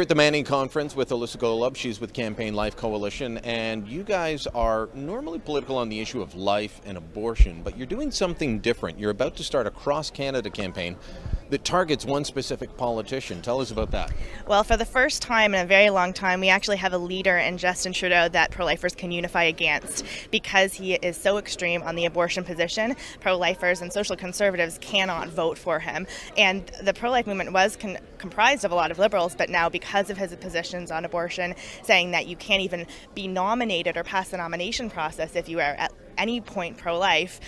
here at the Manning Conference with Alyssa Golub. She's with Campaign Life Coalition, and you guys are normally political on the issue of life and abortion, but you're doing something different. You're about to start a cross-Canada campaign that targets one specific politician. Tell us about that. Well, for the first time in a very long time, we actually have a leader in Justin Trudeau that pro-lifers can unify against. Because he is so extreme on the abortion position, pro-lifers and social conservatives cannot vote for him. And the pro-life movement was comprised of a lot of liberals, but now because of his positions on abortion, saying that you can't even be nominated or pass the nomination process if you are at any point pro-life,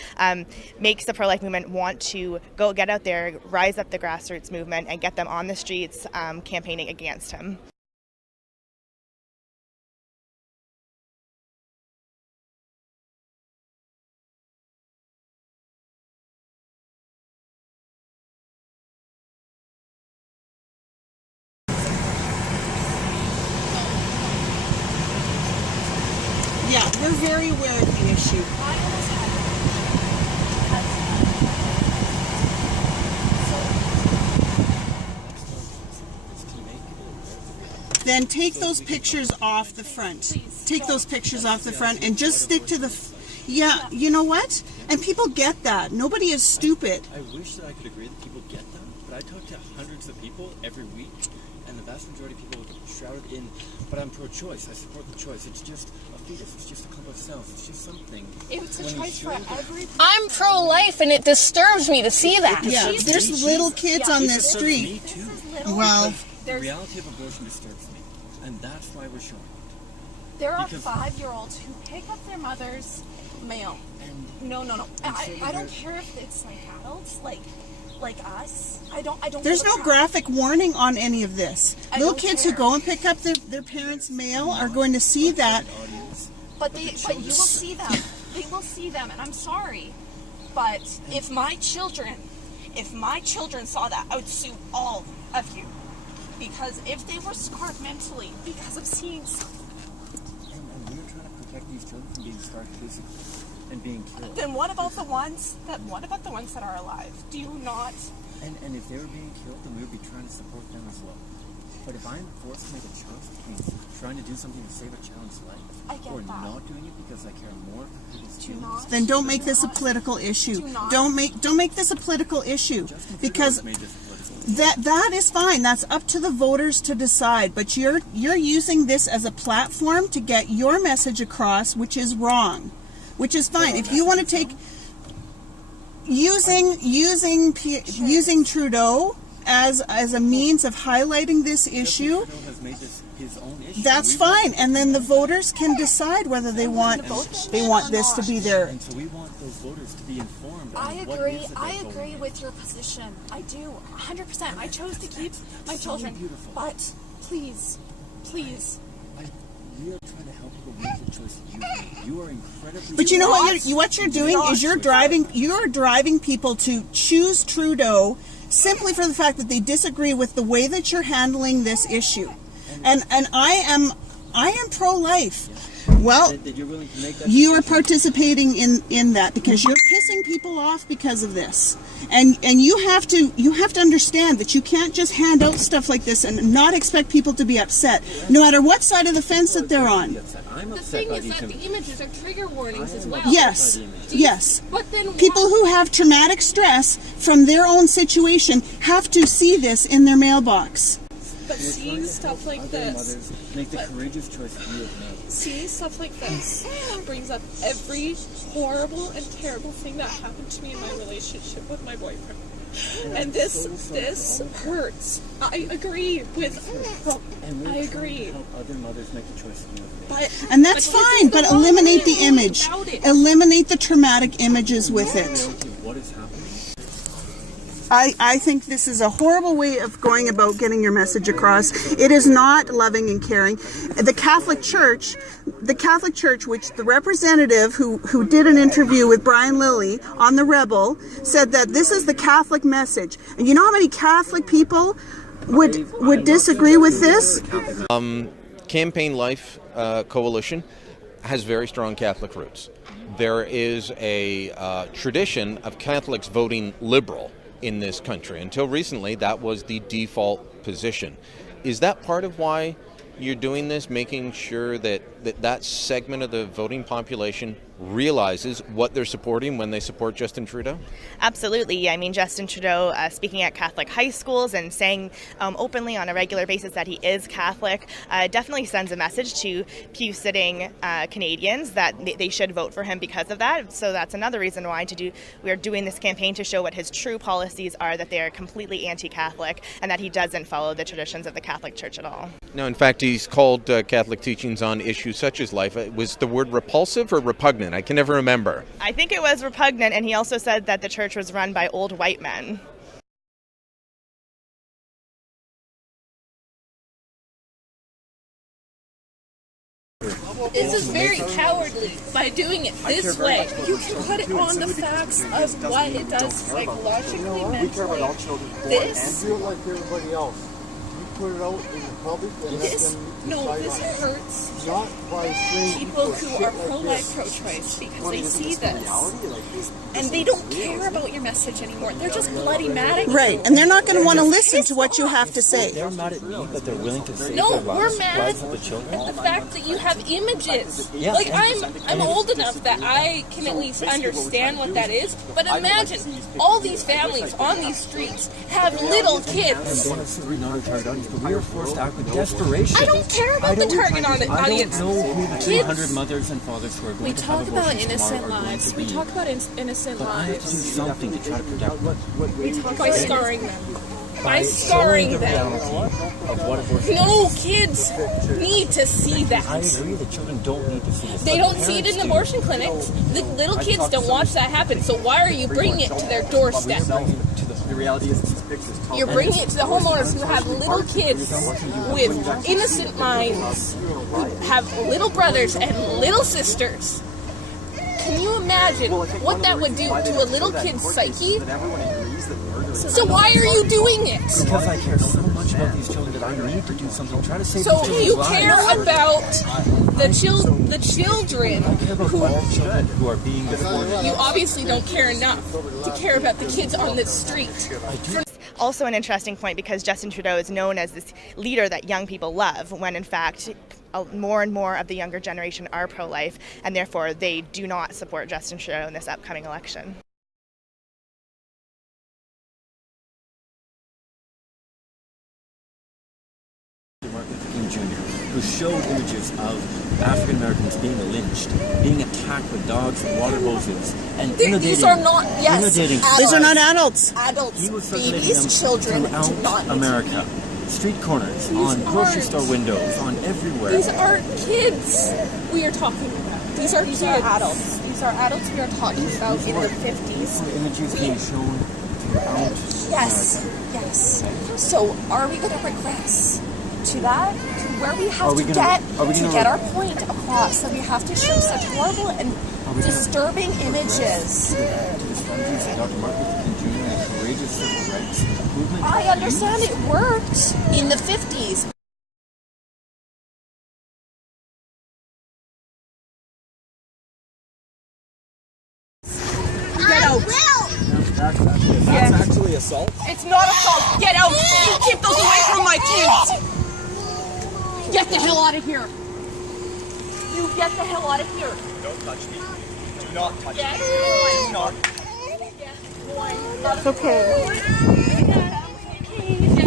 makes the pro-life movement want to go get out there, rise up the grassroots movement, and get them on the streets campaigning against him. Yeah, we're very aware of the issue. Then take those pictures off the front. Take those pictures off the front and just stick to the... Yeah, you know what? And people get that. Nobody is stupid. I wish that I could agree that people get that, but I talk to hundreds of people every week, and the vast majority of people are shrouded in, but I'm pro-choice, I support the choice. It's just a fetus, it's just a clump of cells, it's just something. It's a choice for every... I'm pro-life, and it disturbs me to see that. Yeah, there's little kids on this street. Me too. Well, the reality of abortion disturbs me, and that's why we're showing it. There are 5-year-olds who pick up their mother's mail. No. I don't care if it's like adults, like us. I don't. There's no graphic warning on any of this. Little kids who go and pick up their parents' mail are going to see that. But you will see them. They will see them, and I'm sorry, but if my children saw that, I would sue all of you, because if they were scarred mentally because of seeing something. And we're trying to protect these children from being scarred physically and being killed. Then what about the ones that are alive? Do you not? And if they were being killed, then we would be trying to support them as well. But if I'm forced to make a choice between trying to do something to save a child's life or not doing it because I care more for people's feelings, then don't make this a political issue. Don't make this a political issue, because that is fine. That's up to the voters to decide. But you're using this as a platform to get your message across, which is wrong. Which is fine. If you want to take using Trudeau as a means of highlighting this issue, that's fine. And then the voters can decide whether they want this to be there. And so we want those voters to be informed. I agree with your position. I do, 100%. I chose to keep my children, but please. We are trying to help people make the choice you made. You are incredibly... But you know what you're doing is you're driving people to choose Trudeau simply for the fact that they disagree with the way that you're handling this issue. And I am pro-life. Well, you are participating in that because you're pissing people off because of this. And you have to understand that you can't just hand out stuff like this and not expect people to be upset, no matter what side of the fence that they're on. The thing is that the images are trigger warnings as well. Yes. But then people who have traumatic stress from their own situation have to see this in their mailbox. But seeing stuff like this, make the courageous choice you have made. Seeing stuff like this brings up every horrible and terrible thing that happened to me in my relationship with my boyfriend. And this hurts. I agree with. I agree. Help other mothers make the choice you have made. And that's fine, but eliminate the image. Eliminate the traumatic images with it. What is happening? I think this is a horrible way of going about getting your message across. It is not loving and caring. The Catholic Church, which the representative who did an interview with Brian Lilly on The Rebel said that this is the Catholic message. And you know how many Catholic people would disagree with this? Campaign Life Coalition has very strong Catholic roots. There is a tradition of Catholics voting Liberal in this country. Until recently, that was the default position. Is that part of why you're doing this, making sure that segment of the voting population realizes what they're supporting when they support Justin Trudeau? Absolutely. I mean, Justin Trudeau speaking at Catholic high schools and saying openly on a regular basis that he is Catholic definitely sends a message to pew-sitting Canadians that they should vote for him because of that. So that's another reason why we are doing this campaign to show what his true policies are, that they are completely anti-Catholic and that he doesn't follow the traditions of the Catholic Church at all. No, in fact, he's called Catholic teachings on issues such as life. Was the word repulsive or repugnant? I can never remember. I think it was repugnant, and he also said that the church was run by old white men. This is very cowardly by doing it this way. You can put it on the facts of what it does psychologically, mentally. This, do it like everybody else. You put it out in the public and this hurts not by saying people who are pro-life, pro-choice because they see this and they don't care about your message anymore. They're just bloody mad at you. Right, and they're not going to want to listen to what you have to say. They're mad at me, but they're willing to save No, their we're lives, mad lives of the children. at the fact that you have images. Yeah, Like and- I'm old enough that I can at least understand what that is. But imagine all these families on these streets have little kids. We're not a target audience, but we are forced to act with desperation. I don't care about the target audience. I don't know who the 300 mothers and fathers who are going We to talk have about abortions innocent tomorrow are going lives. to We be. talk about innocent But I have to do lives. something to try to protect what By scarring them. By scarring the them. reality of what abortion No, is. kids need to see I that. agree that children don't need to see this. They but don't see it parents in do. abortion clinics. The little kids don't watch that happen. So why are you bringing it to their doorstep? The reality is these pictures. You're bringing it to the homeowners who have little kids with innocent minds, who have little brothers and little sisters. Can you imagine what that would do to a little kid's psyche? So why are you doing it? Because I care so much about these children that I need to do something. Try to save So these children's you lives. care about the children I care about all children who are being deported. you obviously don't care enough to care about the kids on the street. Also an interesting point because Justin Trudeau is known as this leader that young people love, when in fact more and more of the younger generation are pro-life, and therefore they do not support Justin Trudeau in this upcoming election. Martin Luther King Jr., who showed images of African Americans being lynched, being attacked with dogs and water hoses, and These are not, inundating These are not adults. adults. He was circulating Babies, them children do throughout not. America. Street corners, on grocery store windows, on everywhere. These aren't kids we are talking about. These are adults. These are adults we are talking about in the 50s. The images being shown throughout Yes, yes. So are we going to regress to that? To where we have to get our point across? That we have to show such horrible and disturbing images. to the strategies that Dr. Martin Luther King Jr. and the courageous civil rights movement. I understand it worked in the 50s. Get out. That's actually assault. It's not assault. Get out. You keep those away from my kids. Get the hell out of here. You get the hell out of here. Don't touch me. Do not touch Get me. going. Do not. Get going. Okay. Get